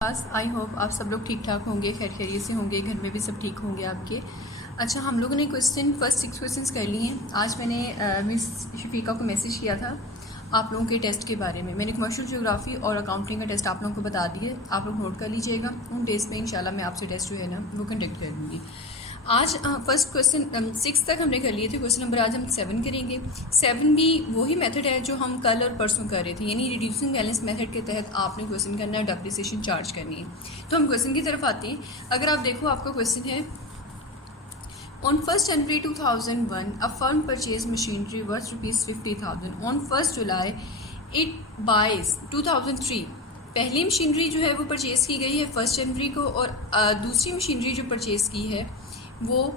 I hope आप सब लोग ठीक ठाक होंगे, खैर खैरियत से होंगे, घर में भी सब ठीक होंगे आपके। अच्छा, हम लोगों ने फर्स्ट 6 क्वेश्चंस कर लिए हैं। आज मैंने मिस शफीका को मैसेज किया था आप लोगों के टेस्ट के बारे में। मैंने कमर्शियल ज्योग्राफी और अकाउंटिंग का टेस्ट आप लोगों को बता दिए, आप लोग नोट कर लीजिएगा। उन डेज में इंशाल्लाह मैं आपसे टेस्ट जो है ना वो कंडक्ट करूँगी। आज फर्स्ट क्वेश्चन 6 तक हमने कर लिए थे। क्वेश्चन नंबर आज हम 7 करेंगे। 7 भी वही मेथड है जो हम कल और परसों कर रहे थे, यानी रिड्यूसिंग बैलेंस मेथड के तहत आपने क्वेश्चन करना है, डेप्रिसिएशन चार्ज करनी है। तो हम क्वेश्चन की तरफ आते हैं। अगर आप देखो, आपका क्वेश्चन है on 1 January 2001 a firm purchase machinery worth ₹50,000। On 1 July it buys 2003। पहली मशीनरी जो है वो परचेज़ की गई है 1 जनवरी को, और दूसरी मशीनरी जो परचेज़ की है वो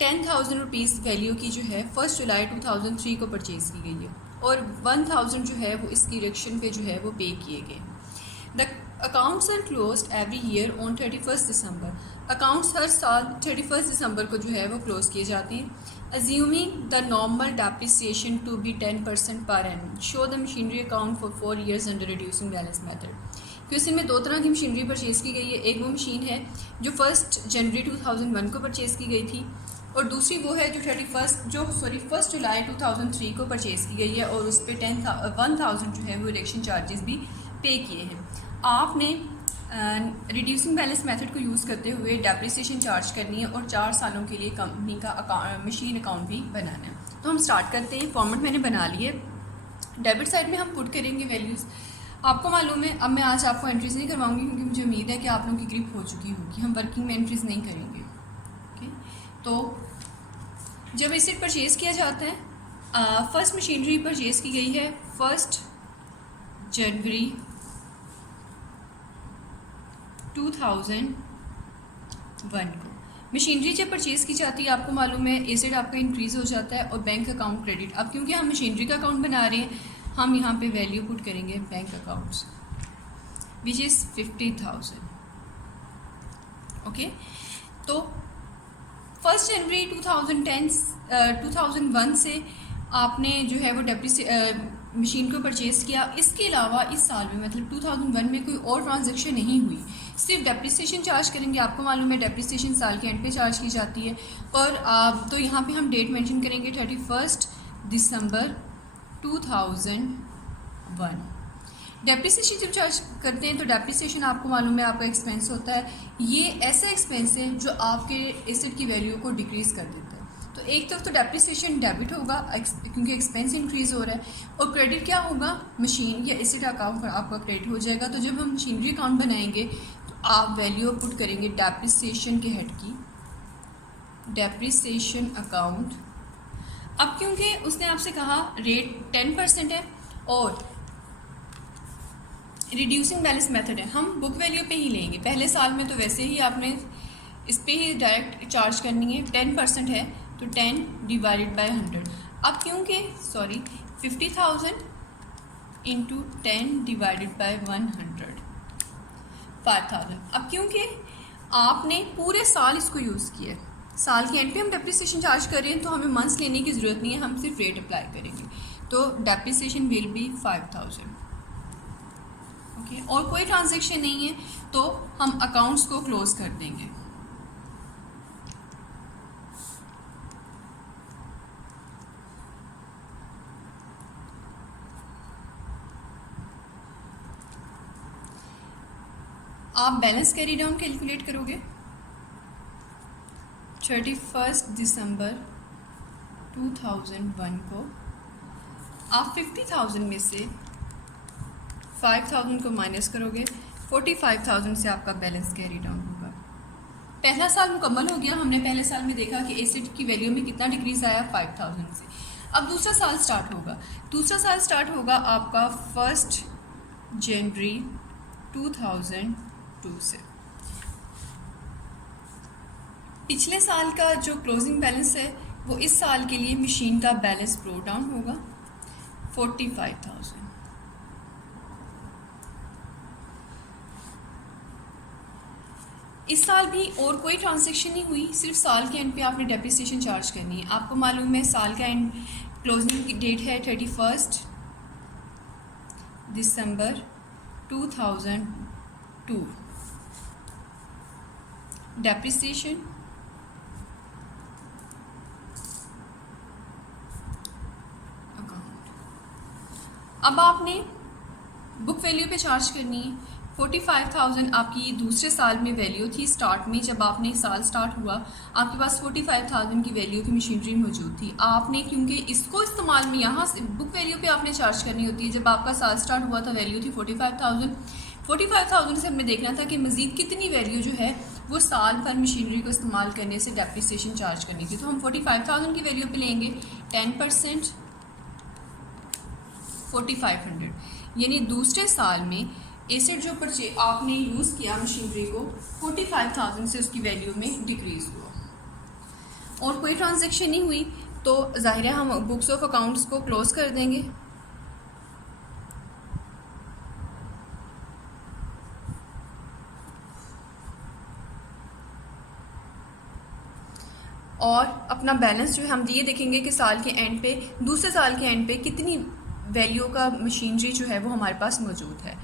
10,000 रुपीज़ वैल्यू की जो है 1 जुलाई 2003 को परचेज़ की गई है, और 1,000 जो है वो इसकी इरेक्शन पे जो है वो पे किए गए। The accounts are closed every year on 31 December. Accounts हर साल 31 दिसंबर को जो है वो क्लोज किए जाते हैं। Assuming the normal depreciation to be 10% per annum, show the machinery account for 4 years under reducing balance method. Question में 2 तरह की मशीनरी परचेज़ की गई है। एक वो मशीन है जो 1 जनवरी 2001 को परचेज़ की गई थी, और दूसरी वो है जो 1 जुलाई 2003 को परचेज़ की गई है, और उस पर 1,000 जो है वो इलेक्शन चार्जेस भी पे किए हैं। आपने रिड्यूसिंग बैलेंस मेथड को यूज़ करते हुए डेप्रिसिएशन चार्ज करनी है, और 4 सालों के लिए कंपनी का मशीन अकाउंट भी बनाना है। तो हम स्टार्ट करते हैं। फॉर्मेट मैंने बना लिए। डेबिट साइड में हम पुट करेंगे वैल्यूज़। आपको मालूम है, अब मैं आज आपको एंट्रीज नहीं करवाऊंगी क्योंकि मुझे उम्मीद है कि आप लोगों की ग्रिप हो चुकी होगी। हम वर्किंग में एंट्रीज नहीं करेंगे। ओके, तो जब एसेट परचेज़ किया जाता है, फर्स्ट मशीनरी परचेज़ की गई है 1 जनवरी 2001 को। मशीनरी जब परचेज़ की जाती है, आपको मालूम है एसेट आपका इंक्रीज़ हो जाता है और बैंक अकाउंट क्रेडिट। अब क्योंकि हम मशीनरी का अकाउंट बना रहे हैं, हम यहाँ पे वैल्यू पुट करेंगे bank accounts which is 50,000। Okay, तो 1 जनवरी 2001 से आपने जो है वो मशीन को परचेज़ किया। इसके अलावा इस साल में मतलब 2001 में कोई और ट्रांजैक्शन नहीं हुई, सिर्फ डेप्रिसिएशन चार्ज करेंगे। आपको मालूम है डेप्रिसिएशन साल के एंड पे चार्ज की जाती है, और तो यहाँ पे हम डेट मेंशन करेंगे 31 दिसंबर 2001। डेप्रिसिएशन जब चार्ज करते हैं तो डेप्रिसिएशन आपको मालूम है आपका एक्सपेंस होता है। ये ऐसा एक्सपेंस है जो आपके एसेट की वैल्यू को डिक्रीज़ कर देता है। तो एक तरफ तो डेप्रिसिएशन डेबिट होगा क्योंकि एक्सपेंस इंक्रीज़ हो रहा है, और क्रेडिट क्या होगा, मशीन या एसेट अकाउंट आपका क्रेडिट हो जाएगा। तो जब हम मशीनरी अकाउंट बनाएंगे तो आप वैल्यू पुट करेंगे डेप्रिसिएशन के हेड की, डेप्रिसिएशन अकाउंट। अब क्योंकि उसने आपसे कहा रेट 10% है और रिड्यूसिंग बैलेंस मेथड है, हम बुक वैल्यू पे ही लेंगे। पहले साल में तो वैसे ही आपने इस पे ही डायरेक्ट चार्ज करनी है। 10% है तो 10 डिवाइडेड बाय 100। अब क्योंकि 50,000 इंटू 10 डिवाइडेड बाय 100 5,000। अब क्योंकि आपने पूरे साल इसको यूज़ किया, साल के एंड पे हम डेप्रिसिएशन चार्ज कर रहे हैं, तो हमें मंथ्स लेने की ज़रूरत नहीं है, हम सिर्फ रेट अप्लाई करेंगे। तो डेप्रिसिएशन विल बी 5,000। ओके, और कोई ट्रांजैक्शन नहीं है तो हम अकाउंट्स को क्लोज कर देंगे। आप बैलेंस कैरी डाउन कैलकुलेट करोगे 31 दिसंबर 2001 को। आप 50,000 में से 5,000 को माइनस करोगे, 45,000 से आपका बैलेंस कैरी डाउन होगा। पहला साल मुकम्मल हो गया। हमने पहले साल में देखा कि एसेट की वैल्यू में कितना डिक्रीज आया, 5,000 से। अब दूसरा साल स्टार्ट होगा। दूसरा साल स्टार्ट होगा आपका 1 जनवरी 2002 से। पिछले साल का जो क्लोजिंग बैलेंस है वो इस साल के लिए मशीन का बैलेंस ब्रो डाउन होगा 45,000। इस साल भी और कोई ट्रांजैक्शन नहीं हुई, सिर्फ साल के एंड पे आपने डेप्रिसिएशन चार्ज करनी है। आपको मालूम है साल का एंड क्लोजिंग डेट है 31 दिसंबर 2002 डेप्रिसिएशन अकाउंट। अब आपने बुक वैल्यू पे चार्ज करनी है। 45,000 आपकी दूसरे साल में वैल्यू थी। स्टार्ट में जब आपने साल स्टार्ट हुआ आपके पास 45,000 की वैल्यू की मशीनरी मौजूद थी। आपने क्योंकि इसको इस्तेमाल में यहाँ से बुक वैल्यू पे आपने चार्ज करनी होती है। जब आपका साल स्टार्ट हुआ था वैल्यू थी 45,000 से हमने देखना था कि मज़ीद कितनी वैल्यू जो है वो साल भर मशीनरी को इस्तेमाल करने से डेप्रिसिएशन चार्ज करनी थी। तो हम 45,000 की वैल्यू पे लेंगे 10% 4500, यानी दूसरे साल में एसेट जो आपने यूज़ किया मशीनरी को 45,000 से उसकी वैल्यू में डिक्रीज़ हुआ और कोई ट्रांजैक्शन नहीं हुई तो ज़ाहिर है हम बुक्स ऑफ अकाउंट्स को क्लोज़ कर देंगे। और अपना बैलेंस जो है हम ये देखेंगे कि साल के एंड पे दूसरे साल के एंड पे कितनी वैल्यू का मशीनरी जो है वो हमारे पास मौजूद है।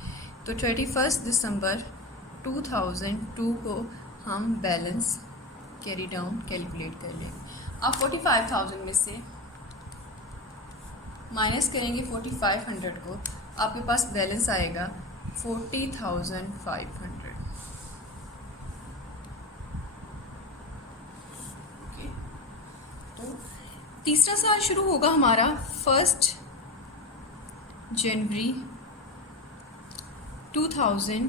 तो 31 दिसंबर 2002 को हम बैलेंस कैरी डाउन कैलकुलेट कर लेंगे। अब 45,000 में से माइनस करेंगे 4500 को, आपके पास बैलेंस आएगा 40,500। तीसरा साल शुरू होगा हमारा 1 जनवरी 2003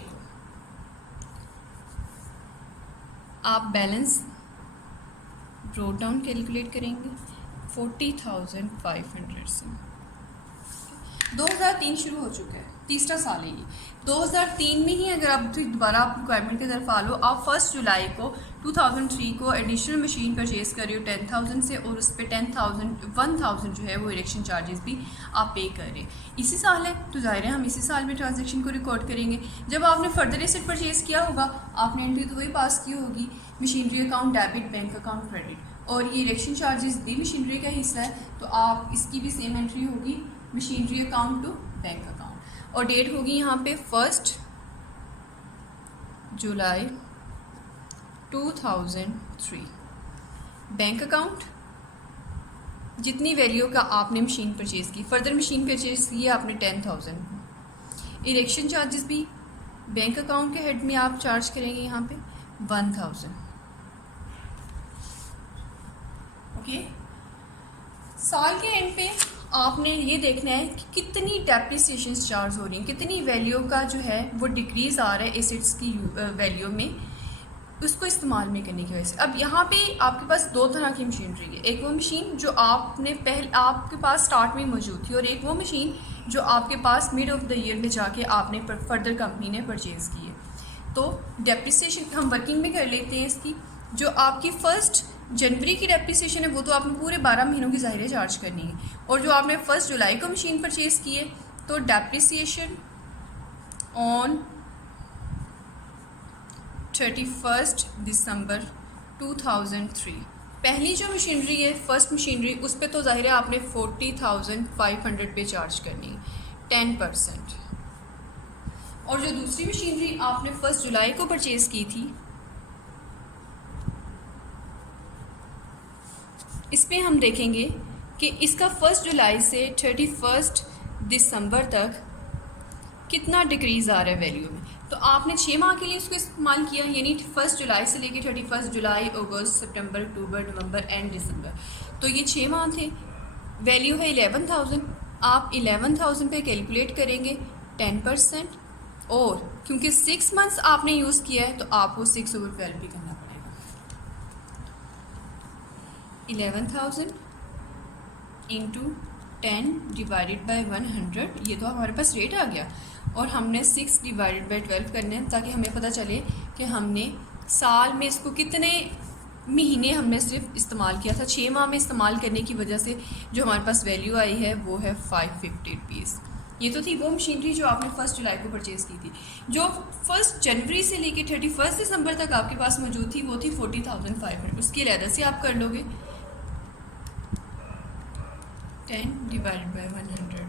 को। आप बैलेंस ब्रोट डाउन कैलकुलेट करेंगे 40,500 से। 2003 शुरू हो चुका है, तीसरा साल है ये। 2003 में ही अगर आप दोबारा आप रिक्वायरमेंट की तरफ आ लो, आप 1 जुलाई को 2003 को एडिशनल मशीन परचेज़ कर रहे हो 10,000 से और उस पर 1,000 जो है वो इरेक्शन चार्जेस भी आप पे कर रहे हैं। इसी साल है तो ज़ाहिर है हम इसी साल में ट्रांजैक्शन को रिकॉर्ड करेंगे। जब आपने फर्दर एसेट परचेज़ किया होगा आपने एंट्री तो वही पास की होगी, machinery account debit, bank account credit, और ये इरेक्शन चार्जेस भी मशीनरी का हिस्सा है तो आप इसकी भी सेम एंट्री होगी machinery account to bank account. और डेट होगी यहाँ पे 1 जुलाई 2003। बैंक अकाउंट जितनी वैल्यू का आपने मशीन परचेज़ की, फर्दर मशीन परचेज़ की है आपने 10,000। इरेक्शन चार्जेस भी बैंक अकाउंट के हेड में आप चार्ज करेंगे यहाँ पे 1,000। ओके, साल के एंड पे आपने ये देखना है कि कितनी डेप्रिसिएशन चार्ज हो रही हैं, कितनी वैल्यू का जो है वो डिक्रीज़ आ रहा है एसेट्स की वैल्यू में, उसको इस्तेमाल में करने की वजह से। अब यहाँ पे आपके पास 2 तरह की मशीनरी है। एक वो मशीन जो आपने आपके पास स्टार्ट में मौजूद थी और एक वो मशीन जो आपके पास मिड ऑफ द ईयर में जाके आपने फर्दर कंपनी ने परचेज़ की है। तो डेप्रिसिएशन हम वर्किंग में कर लेते हैं इसकी। जो आपकी 1 जनवरी की डेप्रिसिएशन है वो तो आपने पूरे 12 महीनों की ज़ाहिर चार्ज करनी है, और जो आपने 1 जुलाई को मशीन परचेज़ की है तो डेप्रिसिएशन ऑन 31 दिसंबर 2003। पहली जो मशीनरी है फर्स्ट मशीनरी, उस पर तो ज़ाहिर है आपने 40,500 पे चार्ज करनी है 10%। और जो दूसरी मशीनरी आपने 1 जुलाई को परचेज़ की थी इस पर हम देखेंगे कि इसका 1 जुलाई से 31 दिसंबर तक कितना डिक्रीज़ आ रहा है वैल्यू में। तो आपने 6 माह के लिए उसको इस्तेमाल किया, यानी 1 जुलाई से लेके 31 जुलाई, अगस्त, सितंबर, अक्टूबर, नवंबर एंड दिसंबर। तो ये 6 माह थे, वैल्यू है 11,000। आप 11,000 पे कैलकुलेट करेंगे 10%, और क्योंकि 6 मंथ्स आपने यूज़ किया है तो आपको 6/12 भी करना पड़ेगा। 11,000 इंटू 10 डिवाइडेड बाई 100, ये तो हमारे पास रेट आ गया, और हमने 6 डिवाइडेड बाई 12 करने हैं ताकि हमें पता चले कि हमने साल में इसको कितने महीने हमने सिर्फ इस्तेमाल किया था। 6 माह में इस्तेमाल करने की वजह से जो हमारे पास वैल्यू आई है वो है 550 रुपीज़। ये तो थी वो मशीनरी जो आपने 1 जुलाई को परचेज़ की थी। जो 1 जनवरी से लेके 31 दिसंबर तक आपके पास मौजूद थी वो थी 40,500। उसकी अलहदा से आप कर लोगे 10 डिवाइड बाई 100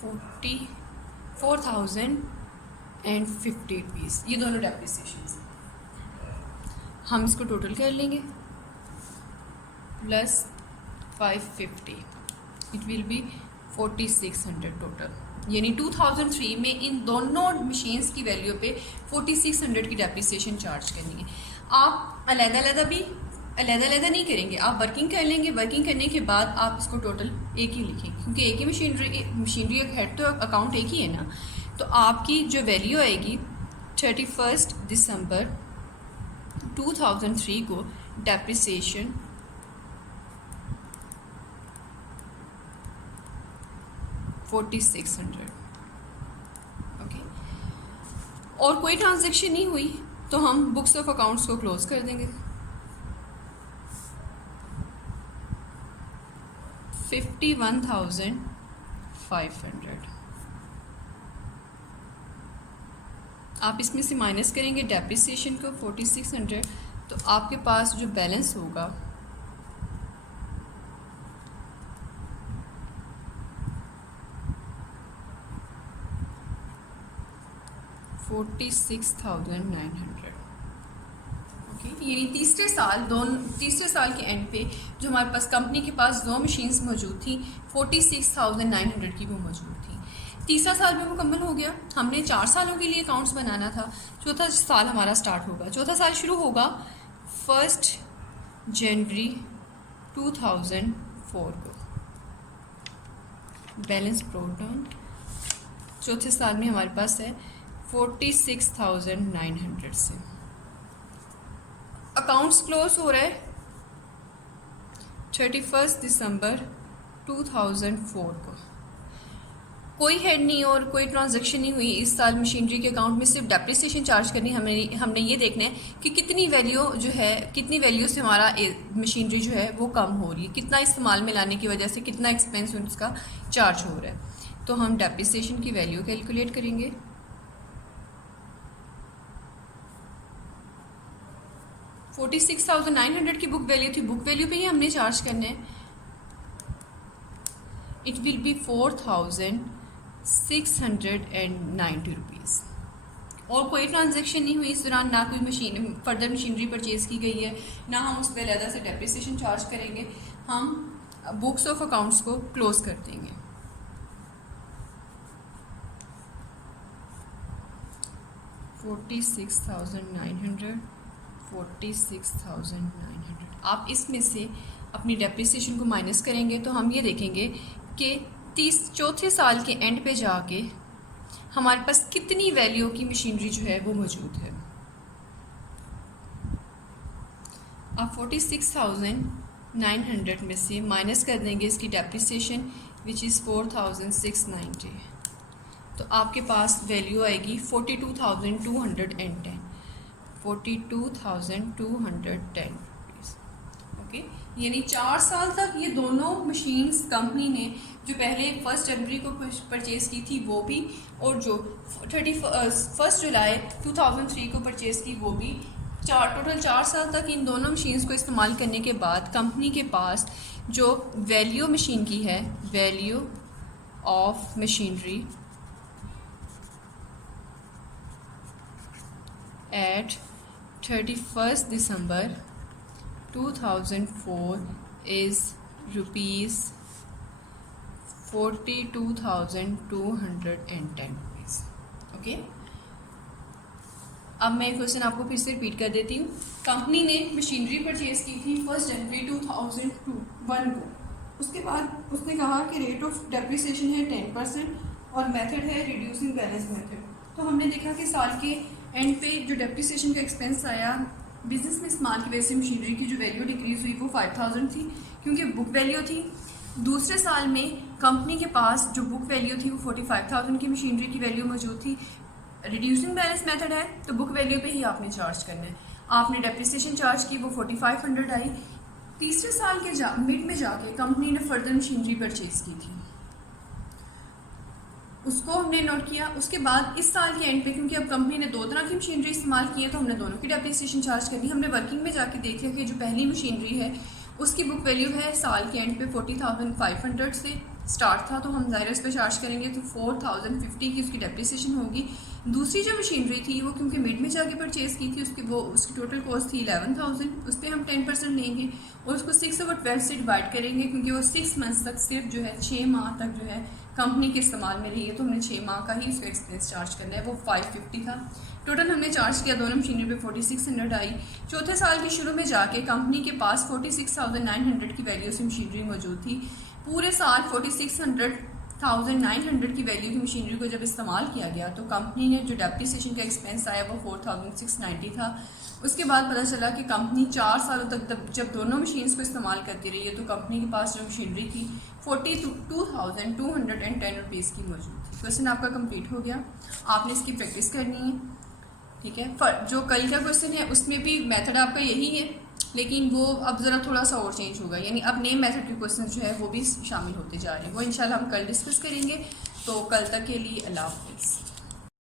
44,050 रुपीज़, ये दोनों डेप्रिसिएशन। हम इसको टोटल कर लेंगे plus 550, it will be 4600 total, यानी 2003 में इन दोनों मशीन्स की वैल्यू पे 4600 की डेप्रिसिएशन चार्ज करनी है। आप अलग-अलग नहीं करेंगे, आप वर्किंग कर लेंगे। वर्किंग करने के बाद आप इसको टोटल एक ही लिखेंगे, क्योंकि एक ही मशीनरी का हेड तो अकाउंट एक ही है ना। तो आपकी जो वैल्यू आएगी 31 दिसंबर 2003 को डेप्रिसिएशन 4600, ओके। और कोई ट्रांजैक्शन नहीं हुई तो हम बुक्स ऑफ अकाउंट्स को क्लोज कर देंगे। 51,500 आप इसमें से माइनस करेंगे डेप्रिसिएशन को 4600, तो आपके पास जो बैलेंस होगा 46,900, ओके। यानी तीसरे साल के एंड पे जो हमारे पास कंपनी के पास दो मशीन्स मौजूद थी 46,900 की वो मौजूद थी। तीसरा साल भी मुकम्मल हो गया। हमने 4 सालों के लिए अकाउंट्स बनाना था। चौथा साल हमारा स्टार्ट होगा। चौथा साल शुरू होगा 1 जनवरी 2004 को। बैलेंस ब्रोट डाउन चौथे साल में हमारे पास है 46,900 से। अकाउंट्स क्लोज हो रहा है 31 दिसंबर 2004 को। कोई हेड नहीं और कोई ट्रांजैक्शन नहीं हुई इस साल मशीनरी के अकाउंट में। सिर्फ डेप्रिसिएशन चार्ज करनी। हमने ये देखना है कि कितनी वैल्यू से हमारा मशीनरी जो है वो कम हो रही है, कितना इस्तेमाल में लाने की वजह से कितना एक्सपेंस उसका चार्ज हो रहा है। तो हम डेप्रिसिएशन की वैल्यू कैलकुलेट करेंगे। $46,900 की बुक वैल्यू थी, बुक वैल्यू पे ही हमने चार्ज करना है। It will be 4,690 rupees. और कोई ट्रांजैक्शन नहीं हुई इस दौरान, ना कोई फर्दर मशीनरी परचेज़ की गई है, ना हम उस पर अलग से डेप्रिसिएशन चार्ज करेंगे। हम बुक्स ऑफ अकाउंट्स को क्लोज कर देंगे। $46,900 आप इसमें से अपनी डेप्रिसिएशन को माइनस करेंगे तो हम ये देखेंगे कि चौथे साल के एंड पे जाके हमारे पास कितनी वैल्यू की मशीनरी जो है वो मौजूद है। आप 46,900 में से माइनस कर देंगे इसकी डेप्रिसिएशन विच इज़ 4,690, तो आपके पास वैल्यू आएगी 42,210 42,210 रुपीज़, ओके। यानी 4 साल तक ये दोनों मशीन्स कंपनी ने जो पहले 1 जनवरी को परचेज़ की थी वो भी, और जो 1 जुलाई 2003 को परचेज़ की वो भी, टोटल 4 साल तक इन दोनों मशीन्स को इस्तेमाल करने के बाद कंपनी के पास जो वैल्यू मशीन की है, value of machinery at 31st December 2004 is rupees 42,210 rupees, okay. अब मैं क्वेश्चन आपको फिर से रिपीट कर देती हूँ। कंपनी ने मशीनरी परचेज की थी 1 जनवरी 2001 को। उसके बाद उसने कहा कि रेट ऑफ डेप्रिसिएशन है 10% और मेथड है रिड्यूसिंग बैलेंस मेथड। तो हमने देखा कि साल के एंड पे जो डेप्रिसिएशन का एक्सपेंस आया बिजनेस में इस्तेमाल की वजह से मशीनरी की जो वैल्यू डिक्रीज हुई वो 5,000 थी, क्योंकि बुक वैल्यू थी। दूसरे साल में कंपनी के पास जो बुक वैल्यू थी वो 45,000 की मशीनरी की वैल्यू मौजूद थी। रिड्यूसिंग बैलेंस मेथड है तो बुक वैल्यू पे ही आपने चार्ज करना है। आपने डेप्रिसिएशन चार्ज की, वो 4,500 आई। तीसरे साल के मिड में जाके कंपनी ने फर्दर मशीनरी परचेज की थी, उसको हमने नोट किया। उसके बाद इस साल के एंड पे, क्योंकि अब कंपनी ने 2 तरह की मशीनरी इस्तेमाल की है तो हमने दोनों की डेप्रिसिएशन चार्ज कर दी। हमने वर्किंग में जाके देख लिया कि जो पहली मशीनरी है उसकी बुक वैल्यू है साल के एंड पे 40,500 से स्टार्ट था, तो हम ज़ाहिर इस पर चार्ज करेंगे तो 4,050 की उसकी डेप्रिसिएशन होगी। दूसरी जो मशीनरी थी वो क्योंकि मिड में जाके परचेज़ की थी, उसकी टोटल कॉस्ट थी 11,000, उस पर हम 10% लेंगे और उसको 6/12 से डिवाइड करेंगे, क्योंकि वो 6 मंथ्स तक सिर्फ जो है 6 माह तक जो है कंपनी के इस्तेमाल में रही है, तो हमने 6 माह का ही उसका एक्सपेंस चार्ज करना है। वो 550 था टोटल हमने चार्ज किया, दोनों मशीनरी पे 4600 आई। चौथे साल के शुरू में जाके कंपनी के पास 46,900 की वैल्यू से मशीनरी मौजूद थी। पूरे साल 46,900 की वैल्यू की मशीनरी को जब इस्तेमाल किया गया तो कंपनी ने जो डेप्रिसिएशन का एक्सपेंस आया वो 4,690 था। उसके बाद पता चला कि कंपनी 4 सालों तक जब दोनों मशीन्स को इस्तेमाल करती रही है तो कंपनी के पास जो मशीनरी थी 42,210 रुपीज़ की मौजूद थी। क्वेश्चन आपका कंप्लीट हो गया, आपने इसकी प्रैक्टिस करनी है, ठीक है। जो कल का क्वेश्चन है उसमें भी मेथड आपका यही है, लेकिन वो अब ज़रा थोड़ा सा और चेंज होगा, यानी अब नए मेथड के क्वेश्चन जो है वो भी शामिल होते जा रहे हैं, वो इंशाल्लाह हम कल डिस्कस करेंगे। तो कल तक के लिए अल्लाह हाफ़िज़।